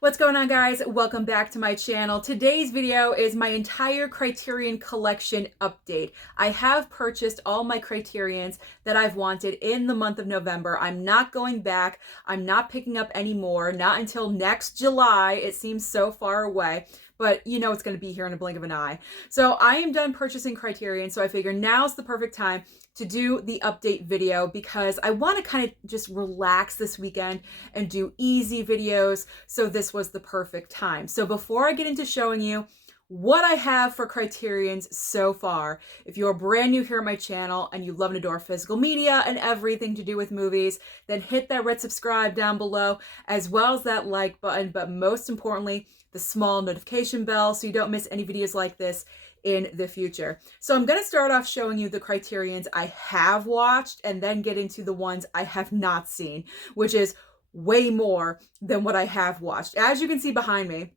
What's going on, guys? Welcome back to my channel. Today's video is my entire Criterion Collection update. I have purchased all my Criterions that I've wanted in the month of November. I'm not going back. I'm not picking up any more, not until next July. It seems so far away, but you know it's going to be here in a blink of an eye. So I am done purchasing Criterion, so I figure now's the perfect time to do the update video because I want to kind of just relax this weekend and do easy videos. So this was the perfect time. So before I get into showing you what I have for Criterions so far, if you're brand new here at my channel and you love and adore physical media and everything to do with movies, then hit that red subscribe down below, as well as that like button, but most importantly, the small notification bell so you don't miss any videos like this in the future. So I'm going to start off showing you the Criterions I have watched and then get into the ones I have not seen, which is way more than what I have watched. As you can see behind me,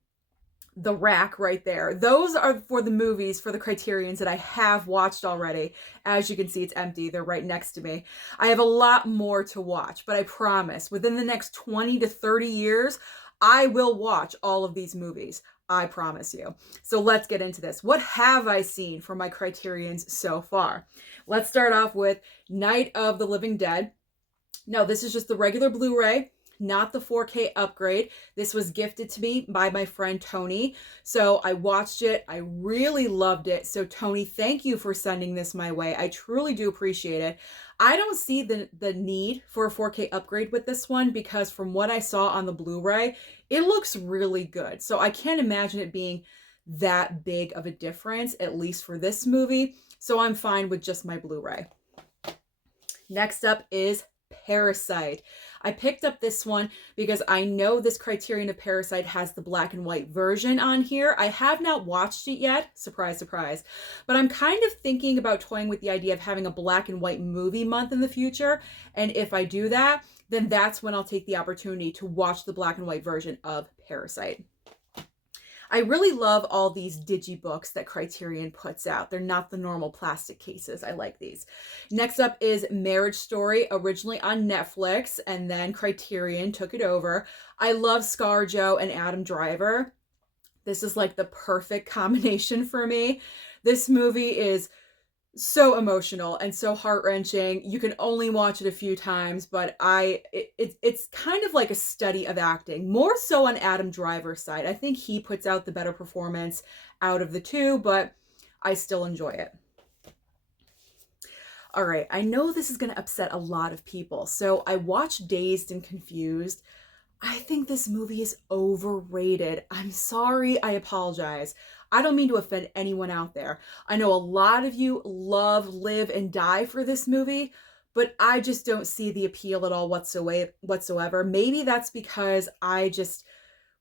the rack right there, those are for the movies for the Criterions that I have watched already. As you can see, it's empty. They're right next to me. I have a lot more to watch, but I promise within the next 20 to 30 years, I will watch all of these movies. I promise you. So let's get into this. What have I seen for my Criterions so far? Let's start off with Night of the Living Dead. Now, this is just the regular Blu-ray, not the 4K upgrade. This was gifted to me by my friend Tony. So I watched it. I really loved it. So Tony, thank you for sending this my way. I truly do appreciate it. I don't see the need for a 4K upgrade with this one because from what I saw on the Blu-ray, it looks really good. So I can't imagine it being that big of a difference, at least for this movie. So I'm fine with just my Blu-ray. Next up is Parasite. I picked up this one because I know this Criterion of Parasite has the black and white version on here. I have not watched it yet, surprise, surprise, but I'm kind of thinking about toying with the idea of having a black and white movie month in the future. And if I do that, then that's when I'll take the opportunity to watch the black and white version of Parasite. I really love all these digibooks that Criterion puts out. They're not the normal plastic cases. I like these. Next up is Marriage Story, originally on Netflix, and then Criterion took it over. I love ScarJo and Adam Driver. This is like the perfect combination for me. This movie is so emotional and so heart-wrenching. You can only watch it a few times, but it's kind of like a study of acting, more so on Adam Driver's side. I think he puts out the better performance out of the two, but I still enjoy it. All right, I know this is going to upset a lot of people, so I watched Dazed and Confused. I think this movie is overrated. I'm sorry, I apologize. I don't mean to offend anyone out there. I know a lot of you love, live, and die for this movie, but I just don't see the appeal at all whatsoever. Maybe that's because I just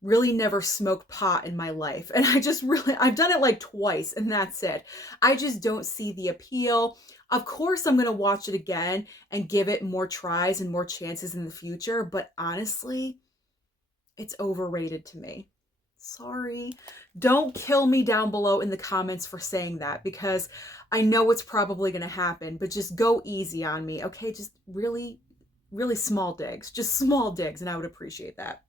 really never smoked pot in my life. And I've done it like twice and that's it. I just don't see the appeal. Of course, I'm going to watch it again and give it more tries and more chances in the future, but honestly, it's overrated to me. Sorry. Don't kill me down below in the comments for saying that because I know it's probably going to happen, but just go easy on me, okay? Just really, really small digs. Just small digs, and I would appreciate that.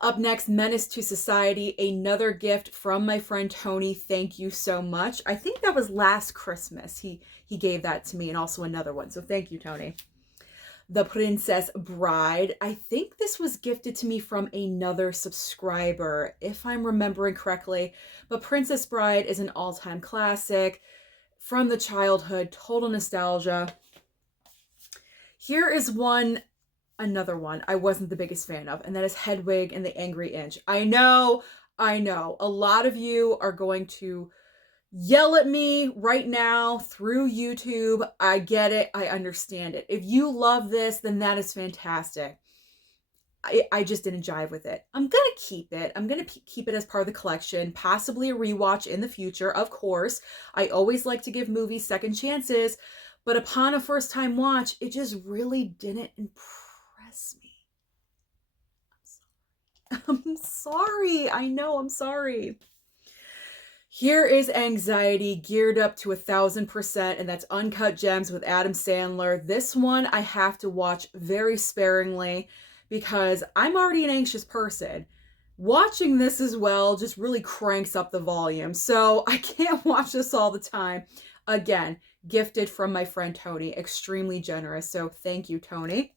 Up next, Menace to Society, another gift from my friend Tony. Thank you so much. I think that was last Christmas. He gave that to me and also another one, so thank you, Tony. The Princess Bride. I think this was gifted to me from another subscriber, if I'm remembering correctly. But Princess Bride is an all-time classic from the childhood, total nostalgia. Here is another one I wasn't the biggest fan of, and that is Hedwig and the Angry Inch. I know. A lot of you are going to yell at me right now through YouTube. I get it. I understand it. If you love this, then that is fantastic. I just didn't jive with it. I'm going to keep it. I'm going to keep it as part of the collection, possibly a rewatch in the future. Of course, I always like to give movies second chances, but upon a first time watch, it just really didn't impress me. I'm sorry. I know, I'm sorry. Here is Anxiety, geared up to 1000%, and that's Uncut Gems with Adam Sandler. This one I have to watch very sparingly because I'm already an anxious person. Watching this as well just really cranks up the volume. So I can't watch this all the time. Again, gifted from my friend Tony. Extremely generous. So thank you, Tony.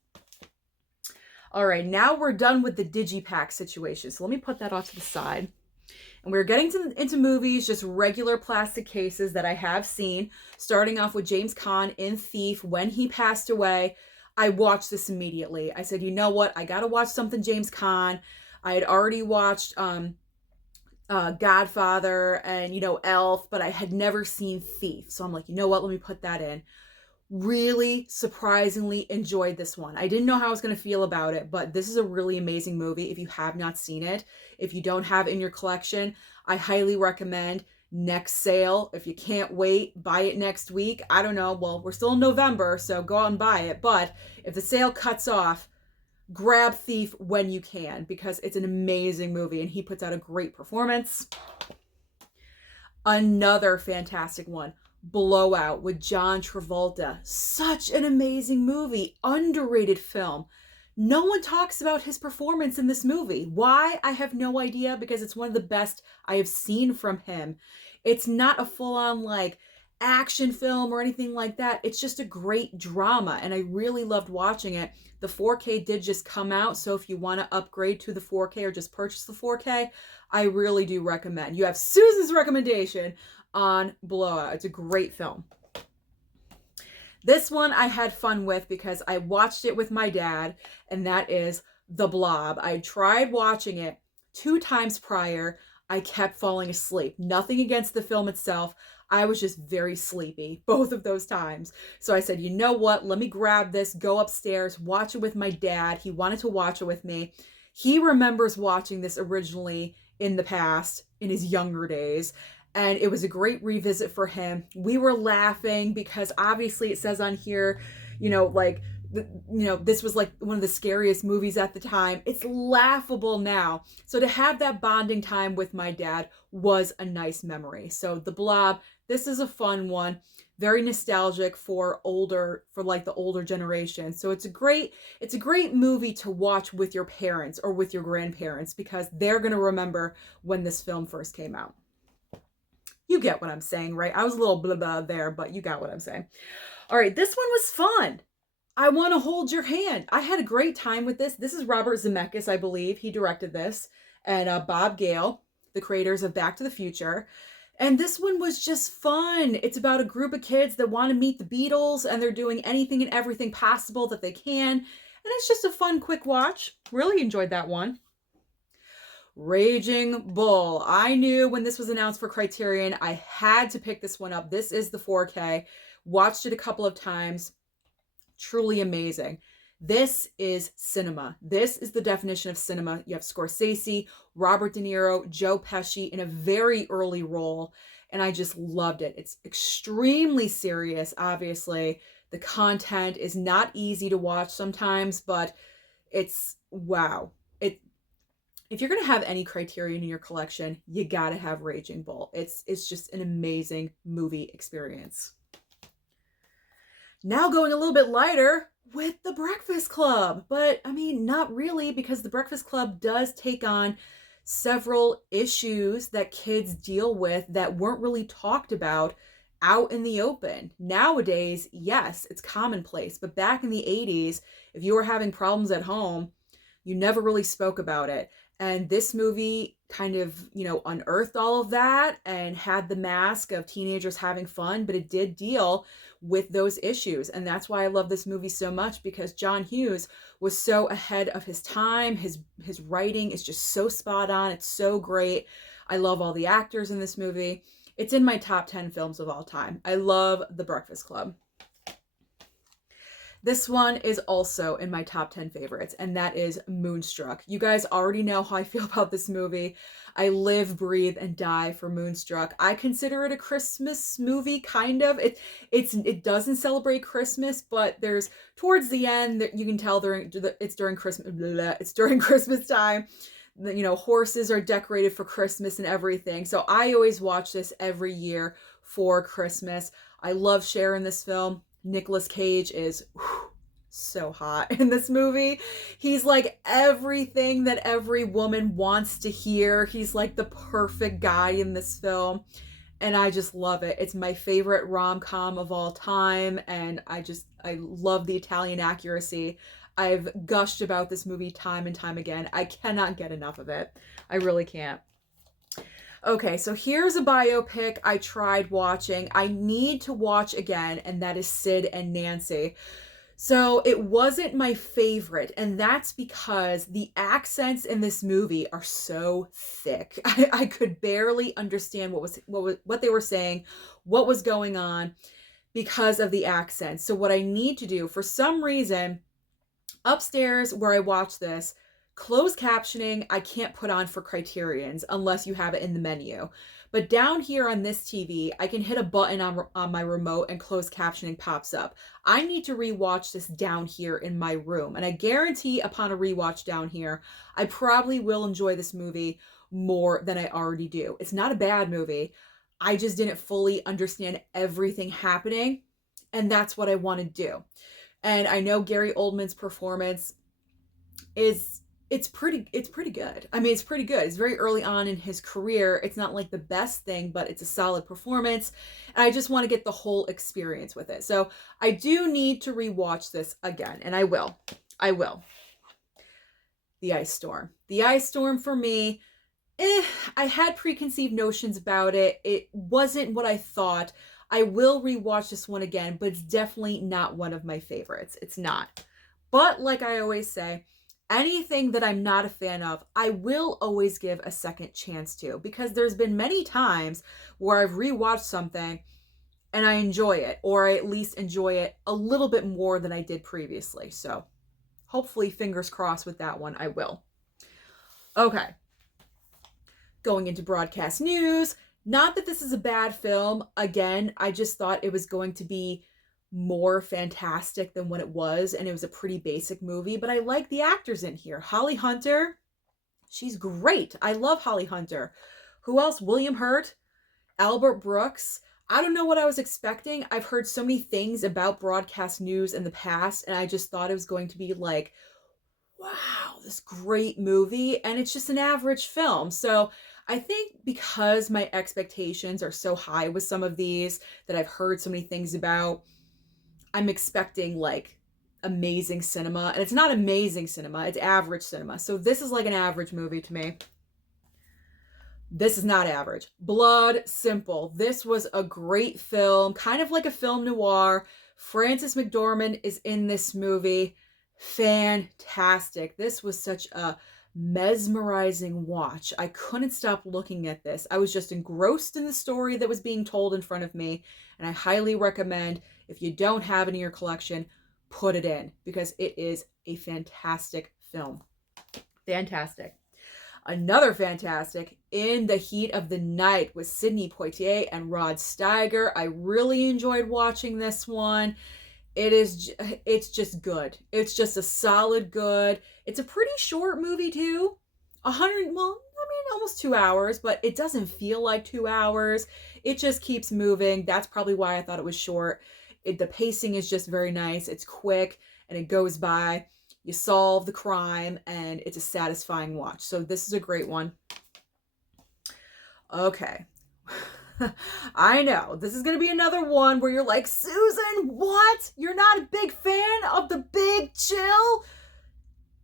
All right, now we're done with the digipack situation. So let me put that off to the side. And we're getting into movies, just regular plastic cases that I have seen. Starting off with James Caan in Thief. When he passed away, I watched this immediately. I said, you know what? I got to watch something James Caan. I had already watched Godfather and, you know, Elf, but I had never seen Thief. So I'm like, you know what? Let me put that in. Really surprisingly enjoyed this one. I didn't know how I was going to feel about it, but this is a really amazing movie. If you have not seen it, if you don't have it in your collection, I highly recommend. Next sale, if you can't wait, buy it next week. I don't know. Well, we're still in November, so go out and buy it. But if the sale cuts off, grab Thief when you can, because it's an amazing movie and he puts out a great performance. Another fantastic one, Blowout with John Travolta. Such an amazing movie, underrated film. No one talks about his performance in this movie. Why? I have no idea, because it's one of the best I have seen from him. It's not a full-on like action film or anything like that. It's just a great drama, and I really loved watching it. The 4K did just come out, so if you want to upgrade to the 4K or just purchase the 4K, I really do recommend. You have Susan's recommendation on Blowout. It's a great film. This one I had fun with because I watched it with my dad, and that is The Blob. I tried watching it 2 times prior. I kept falling asleep. Nothing against the film itself. I was just very sleepy both of those times. So I said, you know what? Let me grab this, go upstairs, watch it with my dad. He wanted to watch it with me. He remembers watching this originally in the past, in his younger days. And it was a great revisit for him. We were laughing because obviously it says on here, you know, like, this was like one of the scariest movies at the time. It's laughable now. So to have that bonding time with my dad was a nice memory. So The Blob, this is a fun one. Very nostalgic for like the older generation. So it's a great movie to watch with your parents or with your grandparents, because they're going to remember when this film first came out. You get what I'm saying, right? I was a little blah blah there, but you got what I'm saying. All right, this one was fun. I Want to Hold Your Hand. I had a great time with this. This is Robert Zemeckis, I believe. He directed this. And Bob Gale, the creators of Back to the Future. And this one was just fun. It's about a group of kids that want to meet the Beatles, and they're doing anything and everything possible that they can. And it's just a fun, quick watch. Really enjoyed that one. Raging Bull. I knew when this was announced for Criterion, I had to pick this one up. This is the 4K. Watched it a couple of times. Truly amazing. This is cinema. This is the definition of cinema. You have Scorsese, Robert De Niro, Joe Pesci in a very early role, and I just loved it. It's extremely serious, obviously. The content is not easy to watch sometimes, but it's wow. If you're going to have any Criterion in your collection, you got to have Raging Bull. It's just an amazing movie experience. Now going a little bit lighter with The Breakfast Club. But, I mean, not really, because The Breakfast Club does take on several issues that kids deal with that weren't really talked about out in the open. Nowadays, yes, it's commonplace. But back in the 80s, if you were having problems at home, you never really spoke about it. And this movie kind of, unearthed all of that and had the mask of teenagers having fun, but it did deal with those issues. And that's why I love this movie so much, because John Hughes was so ahead of his time. His writing is just so spot on. It's so great. I love all the actors in this movie. It's in my top 10 films of all time. I love The Breakfast Club. This one is also in my top 10 favorites, and that is Moonstruck. You guys already know how I feel about this movie. I live, breathe, and die for Moonstruck. I consider it a Christmas movie, kind of. It doesn't celebrate Christmas, but there's towards the end that you can tell it's during Christmas. It's during Christmas time. Horses are decorated for Christmas and everything. So I always watch this every year for Christmas. I love sharing this film. Nicolas Cage is so hot in this movie. He's like everything that every woman wants to hear. He's like the perfect guy in this film. And I just love it. It's my favorite rom-com of all time. And I love the Italian accuracy. I've gushed about this movie time and time again. I cannot get enough of it. I really can't. Okay, so here's a biopic I tried watching. I need to watch again, and that is Sid and Nancy. So it wasn't my favorite, and that's because the accents in this movie are so thick. I could barely understand what they were saying, what was going on because of the accents. So what I need to do, for some reason, upstairs where I watch this, closed captioning I can't put on for Criterions unless you have it in the menu. But down here on this TV, I can hit a button on my remote and closed captioning pops up. I need to rewatch this down here in my room. And I guarantee upon a rewatch down here, I probably will enjoy this movie more than I already do. It's not a bad movie. I just didn't fully understand everything happening. And that's what I want to do. And I know Gary Oldman's performance it's pretty good. I mean, it's pretty good. It's very early on in his career. It's not like the best thing, but it's a solid performance. And I just want to get the whole experience with it. So I do need to rewatch this again, and I will. I will. The Ice Storm. The Ice Storm for me, I had preconceived notions about it. It wasn't what I thought. I will rewatch this one again, but it's definitely not one of my favorites. It's not. But like I always say, anything that I'm not a fan of, I will always give a second chance to, because there's been many times where I've rewatched something and I enjoy it, or I at least enjoy it a little bit more than I did previously. So hopefully, fingers crossed with that one, I will. Okay. Going into broadcast news. Not that this is a bad film. Again, I just thought it was going to be more fantastic than what it was, and it was a pretty basic movie, but I like the actors in here. Holly Hunter, she's great. I love Holly Hunter. Who else? William Hurt, Albert Brooks. I don't know what I was expecting. I've heard so many things about broadcast news in the past, and I just thought it was going to be like, wow, this great movie, and it's just an average film. So I think because my expectations are so high with some of these that I've heard so many things about, I'm expecting like amazing cinema, and it's not amazing cinema, it's average cinema. So this is like an average movie to me. This is not average. Blood Simple. This was a great film, kind of like a film noir. Frances McDormand is in this movie. Fantastic. This was such a mesmerizing watch. I couldn't stop looking at this. I was just engrossed in the story that was being told in front of me, and I highly recommend, if you don't have it in your collection, put it in, because it is a fantastic film. Fantastic. Another fantastic, In the Heat of the Night, with Sidney Poitier and Rod Steiger. I really enjoyed watching this one. It's just good. It's just a solid good. It's a pretty short movie too. Almost 2 hours, but it doesn't feel like 2 hours. It just keeps moving. That's probably why I thought it was short. The pacing is just very nice. It's quick and it goes by. You solve the crime and it's a satisfying watch. So this is a great one. Okay. I know, this is going to be another one where you're like, Susan, what? You're not a big fan of The Big Chill?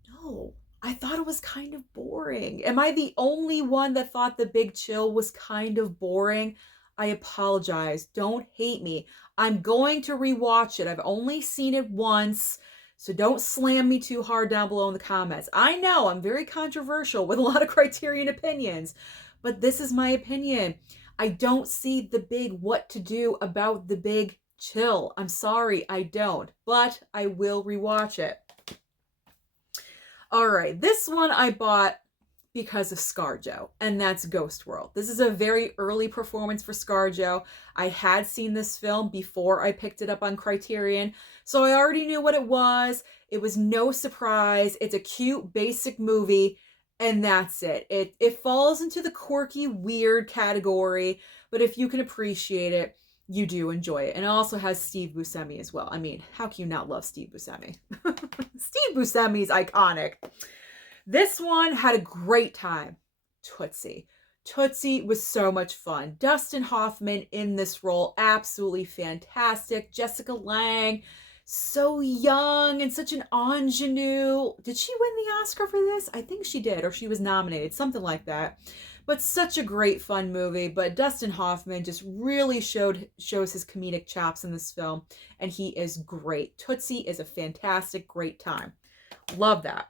No, I thought it was kind of boring. Am I the only one that thought The Big Chill was kind of boring? I apologize. Don't hate me. I'm going to rewatch it. I've only seen it once, so don't slam me too hard down below in the comments. I know I'm very controversial with a lot of Criterion opinions, but this is my opinion. I don't see the big what to do about The Big Chill. I'm sorry, I don't, but I will rewatch it. All right, this one I bought because of ScarJo, and that's Ghost World. This is a very early performance for ScarJo. I had seen this film before I picked it up on Criterion, so I already knew what it was. It was no surprise. It's a cute, basic movie, and that's it. It falls into the quirky, weird category, but if you can appreciate it, you do enjoy it. And it also has Steve Buscemi as well. I mean, how can you not love Steve Buscemi? Steve Buscemi is iconic. This one had a great time. Tootsie. Tootsie was so much fun. Dustin Hoffman in this role, absolutely fantastic. Jessica Lange, so young and such an ingenue. Did she win the Oscar for this? I think she did, or she was nominated, something like that. But such a great fun movie. But Dustin Hoffman just really shows his comedic chops in this film, and he is great. Tootsie is a fantastic, great time. Love that.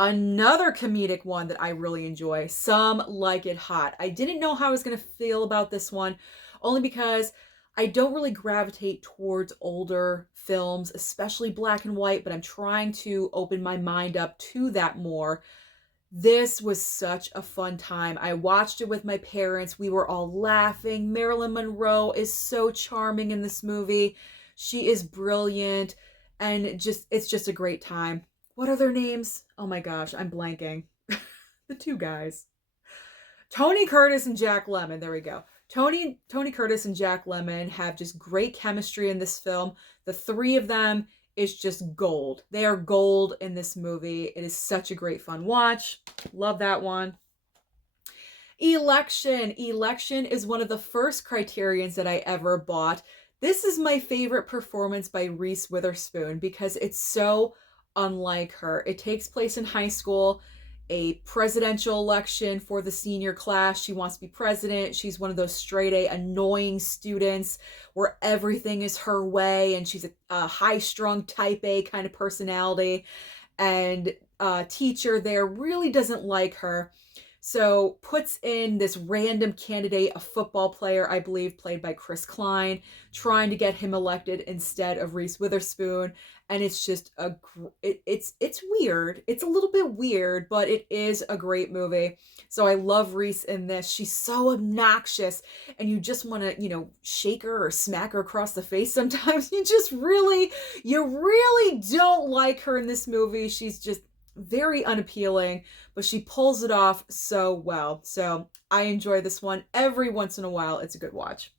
Another comedic one that I really enjoy, Some Like It Hot. I didn't know how I was going to feel about this one, only because I don't really gravitate towards older films, especially black and white, but I'm trying to open my mind up to that more. This was such a fun time. I watched it with my parents. We were all laughing. Marilyn Monroe is so charming in this movie. She is brilliant, and it's just a great time. What are their names? Oh my gosh, I'm blanking. The two guys. Tony Curtis and Jack Lemmon. There we go. Tony Curtis and Jack Lemmon have just great chemistry in this film. The three of them is just gold. They are gold in this movie. It is such a great fun watch. Love that one. Election. Election is one of the first Criterions that I ever bought. This is my favorite performance by Reese Witherspoon because it's so unlike her. It takes place in high school, a presidential election for the senior class. She wants to be president. She's one of those straight A annoying students where everything is her way, and she's a high-strung type A kind of personality, and a teacher there really doesn't like her, so puts in this random candidate, a football player, I believe, played by Chris Klein, trying to get him elected instead of Reese Witherspoon. And it's just it's weird. It's a little bit weird, but it is a great movie. So I love Reese in this. She's so obnoxious, and you just want to, shake her or smack her across the face sometimes. You really don't like her in this movie. She's just very unappealing, but she pulls it off so well. So I enjoy this one every once in a while. It's a good watch.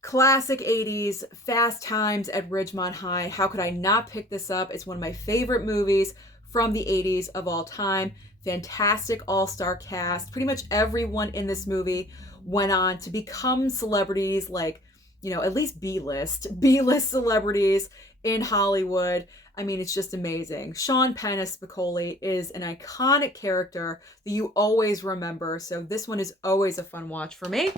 Classic 80s, Fast Times at Ridgemont High. How could I not pick this up? It's one of my favorite movies from the 80s of all time. Fantastic all-star cast. Pretty much everyone in this movie went on to become celebrities, like, at least B-list celebrities in Hollywood. I mean, it's just amazing. Sean Penn as Spicoli is an iconic character that you always remember. So this one is always a fun watch for me.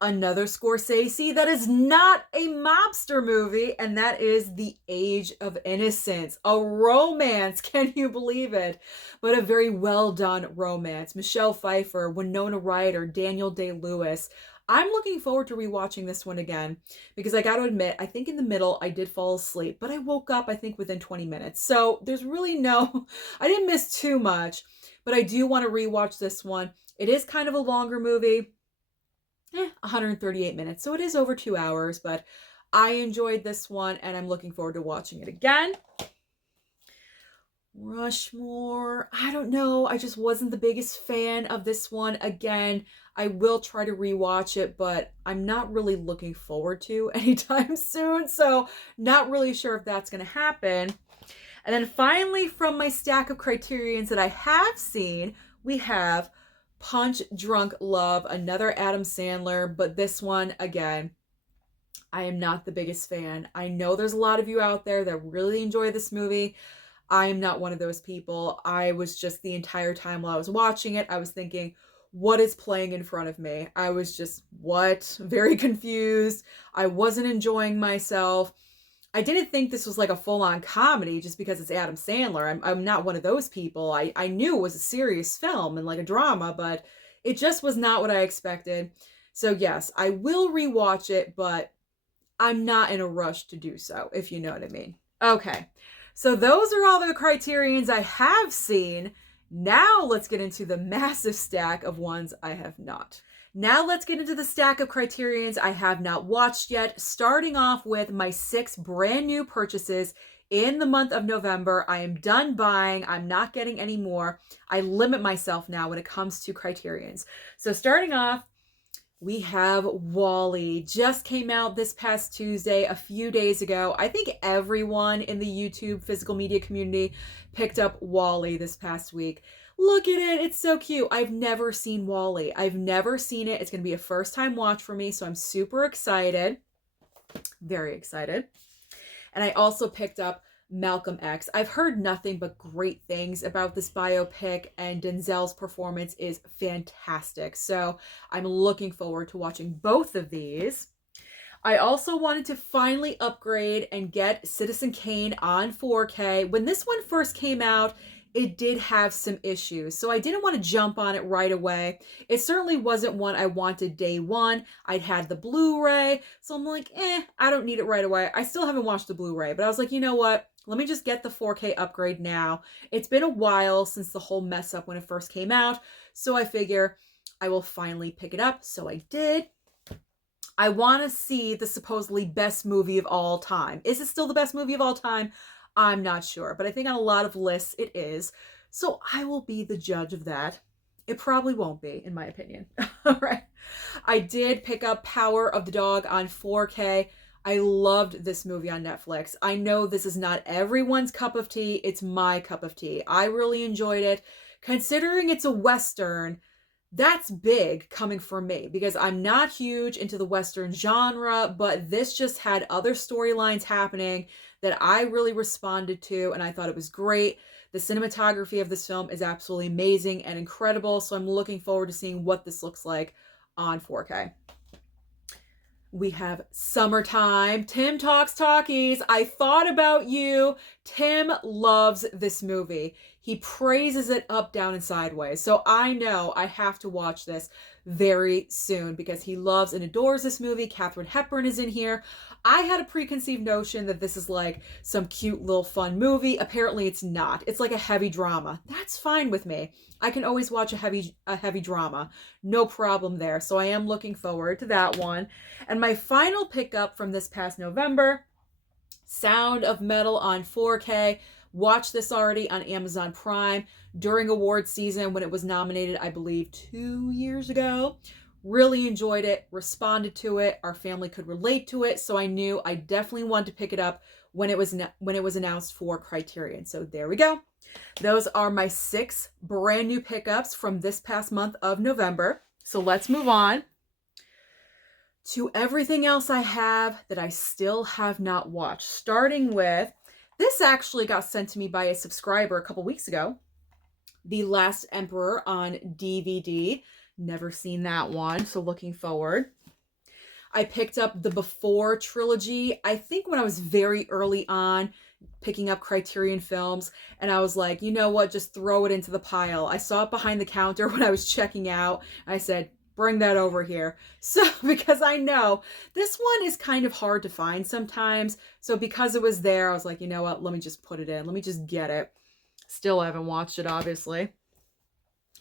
Another Scorsese that is not a mobster movie, and that is The Age of Innocence. A romance, can you believe it? But a very well done romance. Michelle Pfeiffer, Winona Ryder, Daniel Day-Lewis. I'm looking forward to rewatching this one again because I got to admit, I think in the middle I did fall asleep, but I woke up, I think, within 20 minutes. So there's really I didn't miss too much, but I do want to rewatch this one. It is kind of a longer movie. 138 minutes, so it is over 2 hours, but I enjoyed this one and I'm looking forward to watching it again. Rushmore, I don't know, I just wasn't the biggest fan of this one. Again, I will try to rewatch it, but I'm not really looking forward to anytime soon, so not really sure if that's going to happen. And then finally, from my stack of Criterions that I have seen, we have Punch Drunk Love, another Adam Sandler, but this one, again, I am not the biggest fan. I know there's a lot of you out there that really enjoy this movie. I am not one of those people. I was just, the entire time while I was watching it, I was thinking, what is playing in front of me? I was just, what? Very confused. I wasn't enjoying myself. I didn't think this was like a full-on comedy just because it's Adam Sandler. I'm not one of those people. I knew it was a serious film and like a drama, but it just was not what I expected. So yes, I will rewatch it, but I'm not in a rush to do so, if you know what I mean. Okay, so those are all the Criterions I have seen. Now let's get into the massive stack of ones I have not. Now let's get into the stack of Criterions I have not watched yet, starting off with my 6 brand new purchases in the month of November. I am done buying. I'm not getting any more. I limit myself now when it comes to Criterions. So starting off, We have Wall-E. Just came out this past Tuesday, a few days ago. I think everyone in the YouTube physical media community picked up Wall-E this past week. Look at it. It's so cute. I've never seen Wall-E. I've never seen it. It's going to be a first-time watch for me, so I'm super excited. Very excited. And I also picked up Malcolm X. I've heard nothing but great things about this biopic, and Denzel's performance is fantastic. So I'm looking forward to watching both of these. I also wanted to finally upgrade and get Citizen Kane on 4K. When this one first came out, it did have some issues, so I didn't want to jump on it right away. It certainly wasn't one I wanted day one. I'd had the Blu-ray, so I'm like, I don't need it right away. I still haven't watched the Blu-ray, but I was like, you know what? Let me just get the 4K upgrade now. It's been a while since the whole mess up when it first came out, so I figure I will finally pick it up, so I did. I want to see the supposedly best movie of all time. Is it still the best movie of all time? I'm not sure, but I think on a lot of lists it is. So I will be the judge of that. It probably won't be, in my opinion. All right. I did pick up Power of the Dog on 4K. I loved this movie on Netflix. I know this is not everyone's cup of tea. It's my cup of tea. I really enjoyed it. Considering it's a Western, that's big coming from me because I'm not huge into the Western genre, but this just had other storylines happening that I really responded to, and I thought it was great. The cinematography of this film is absolutely amazing and incredible, so I'm looking forward to seeing what this looks like on 4K. We have Summertime. Tim Talks Talkies. I thought about you. Tim loves this movie. He praises it up, down, and sideways. So I know I have to watch this very soon because he loves and adores this movie. Katharine Hepburn is in here. I had a preconceived notion that this is like some cute little fun movie. Apparently it's not. It's like a heavy drama. That's fine with me. I can always watch a heavy drama. No problem there. So I am looking forward to that one. And my final pickup from this past November, Sound of Metal on 4K. Watched this already on Amazon Prime during award season when it was nominated, I believe, 2 years ago. Really enjoyed it, responded to it. Our family could relate to it, so I knew I definitely wanted to pick it up when it was announced for Criterion. So there we go. Those are my 6 brand new pickups from this past month of November. So let's move on to everything else I have that I still have not watched. Starting with, this actually got sent to me by a subscriber a couple weeks ago. The Last Emperor on DVD. Never seen that one, so looking forward. I picked up the Before trilogy, I think when I was very early on picking up Criterion films, and I was like, you know what, just throw it into the pile. I saw it behind the counter when I was checking out, and I said, bring that over here. So, because I know this one is kind of hard to find sometimes, so because it was there, I was like, you know what, let me just put it in. Let me just get it. Still haven't watched it, obviously.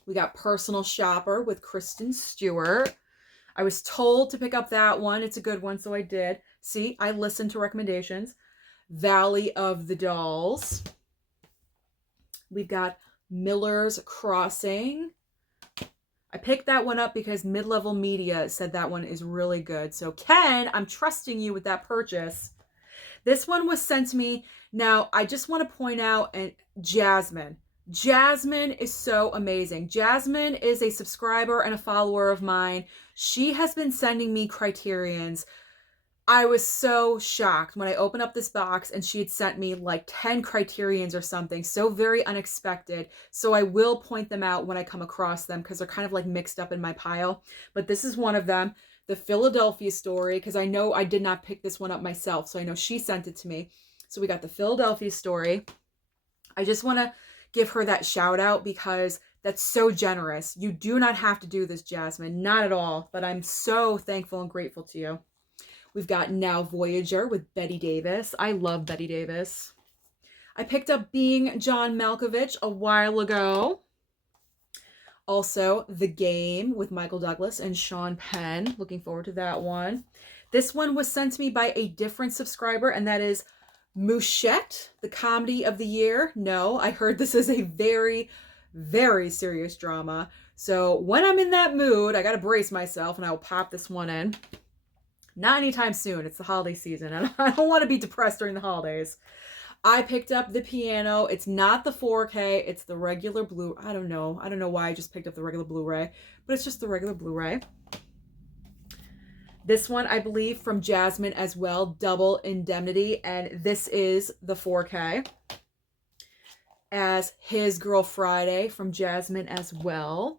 We got Personal Shopper with Kristen Stewart. I was told to pick up that one. It's a good one, so I did. See, I listened to recommendations. Valley of the Dolls. We've got Miller's Crossing. I picked that one up because Mid-Level Media said that one is really good. So Ken, I'm trusting you with that purchase. This one was sent to me. Now, I just want to point out Jasmine. Jasmine is so amazing. Jasmine is a subscriber and a follower of mine. She has been sending me Criterions. I was so shocked when I opened up this box and she had sent me like 10 Criterions or something. So very unexpected. So I will point them out when I come across them because they're kind of like mixed up in my pile. But this is one of them. The Philadelphia Story, because I know I did not pick this one up myself. So I know she sent it to me. So we got the Philadelphia Story. I just want to give her that shout out because that's so generous. You do not have to do this, Jasmine. Not at all. But I'm so thankful and grateful to you. We've got Now Voyager with Bette Davis. I love Bette Davis. I picked up Being John Malkovich a while ago. Also, The Game with Michael Douglas and Sean Penn. Looking forward to that one. This one was sent to me by a different subscriber, and that is Mouchette, the Comedy of the Year. No, I heard this is a very, very serious drama. So when I'm in that mood, I got to brace myself and I'll pop this one in. Not anytime soon. It's the holiday season and I don't want to be depressed during the holidays. I picked up the piano. It's not the 4K. It's the regular Blu. I don't know. I don't know why I just picked up the regular Blu-ray, but it's just the regular Blu-ray. This one, I believe, from Jasmine as well, Double Indemnity, and this is the 4K. As His Girl Friday from Jasmine as well.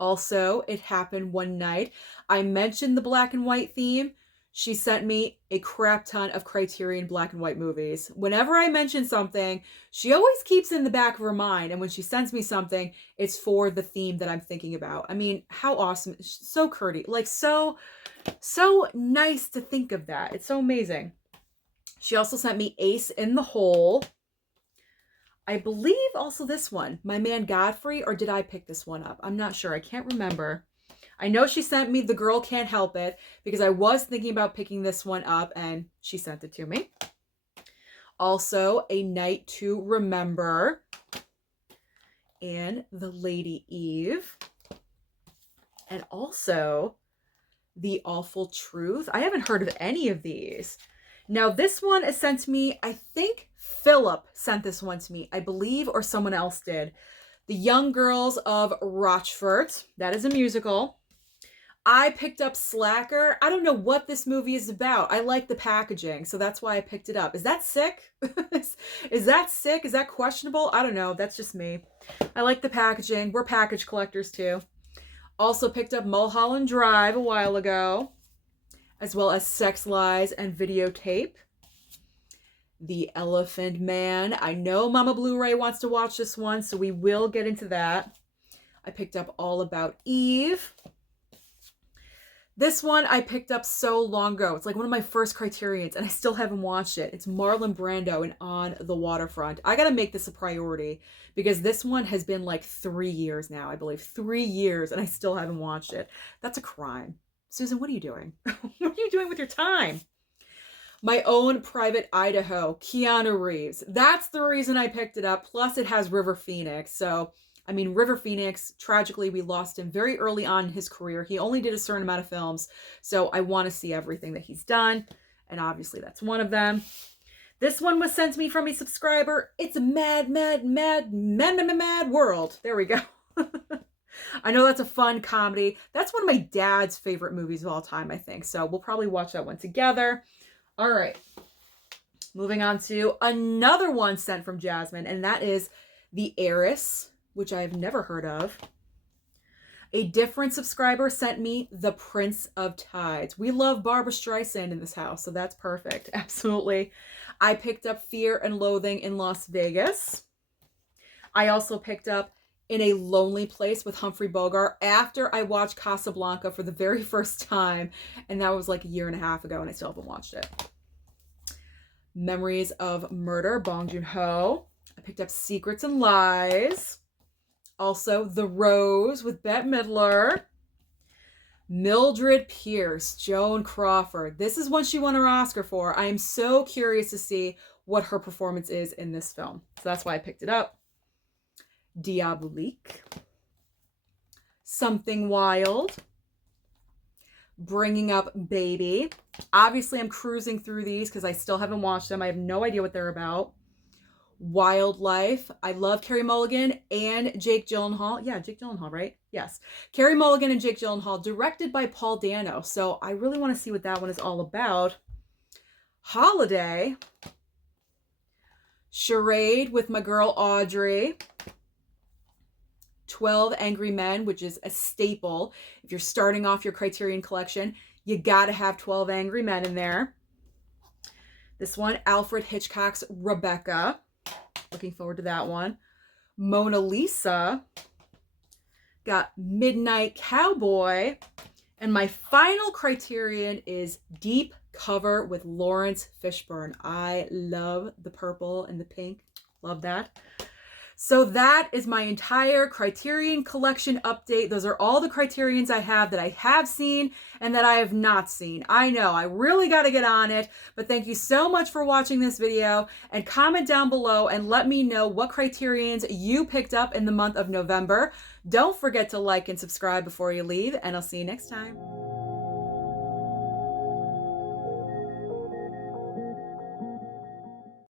Also, It Happened One Night. I mentioned the black and white theme. She sent me a crap ton of Criterion black and white movies. Whenever I mention something, she always keeps it in the back of her mind. And when she sends me something, it's for the theme that I'm thinking about. I mean, how awesome. So courteous. Like, so nice to think of that. It's so amazing. She also sent me Ace in the Hole. I believe also this one, My Man Godfrey, or did I pick this one up? I'm not sure. I can't remember. I know she sent me The Girl Can't Help It because I was thinking about picking this one up and she sent it to me. Also, A Night to Remember and The Lady Eve. And also The Awful Truth. I haven't heard of any of these. Now this one is sent to me, I think Philip sent this one to me, I believe, or someone else did. The Young Girls of Rochfort. That is a musical. I picked up Slacker. I don't know what this movie is about. I like the packaging, so that's why I picked it up. Is that sick? Is that sick? Is that questionable? I don't know. That's just me. I like the packaging. We're package collectors too. Also picked up Mulholland Drive a while ago, as well as Sex, Lies, and Videotape. The Elephant Man. I know Mama Blu-ray wants to watch this one, so we will get into that. I picked up All About Eve. This one I picked up so long ago. It's like one of my first Criterions, and I still haven't watched it. It's Marlon Brando and On the Waterfront. I got to make this a priority because this one has been like 3 years now, I believe. 3 years, and I still haven't watched it. That's a crime. Susan, what are you doing? What are you doing with your time? My Own Private Idaho, Keanu Reeves. That's the reason I picked it up. Plus, it has River Phoenix. So, I mean, River Phoenix, tragically, we lost him very early on in his career. He only did a certain amount of films. So, I want to see everything that he's done. And obviously, that's one of them. This one was sent to me from a subscriber. It's a mad world. There we go. I know that's a fun comedy. That's one of my dad's favorite movies of all time, I think. So we'll probably watch that one together. All right. Moving on to another one sent from Jasmine, and that is The Heiress, which I've never heard of. A different subscriber sent me The Prince of Tides. We love Barbra Streisand in this house, so that's perfect. Absolutely. I picked up Fear and Loathing in Las Vegas. I also picked up In a Lonely Place with Humphrey Bogart after I watched Casablanca for the very first time. And that was like a year and a half ago, and I still haven't watched it. Memories of Murder, Bong Joon-ho. I picked up Secrets and Lies. Also, The Rose with Bette Midler. Mildred Pierce, Joan Crawford. This is one she won her Oscar for. I am so curious to see what her performance is in this film. So that's why I picked it up. Diabolique. Something Wild. Bringing Up Baby. Obviously, I'm cruising through these because I still haven't watched them. I have no idea what they're about. Wildlife. I love Carey Mulligan and Jake Gyllenhaal. Yeah, Jake Gyllenhaal, right? Yes. Carey Mulligan and Jake Gyllenhaal, directed by Paul Dano. So I really want to see what that one is all about. Holiday. Charade with my girl Audrey. 12 Angry Men, which is a staple. If you're starting off your Criterion collection, you gotta have 12 Angry Men in there. This one, Alfred Hitchcock's Rebecca. Looking forward to that one. Mona Lisa. Got Midnight Cowboy. And my final Criterion is Deep Cover with Lawrence Fishburne. I love the purple and the pink. Love that. So that is my entire Criterion Collection update. Those are all the Criterions I have that I have seen and that I have not seen. I know, I really got to get on it, but thank you so much for watching this video, and comment down below and let me know what Criterions you picked up in the month of November. Don't forget to like and subscribe before you leave, and I'll see you next time.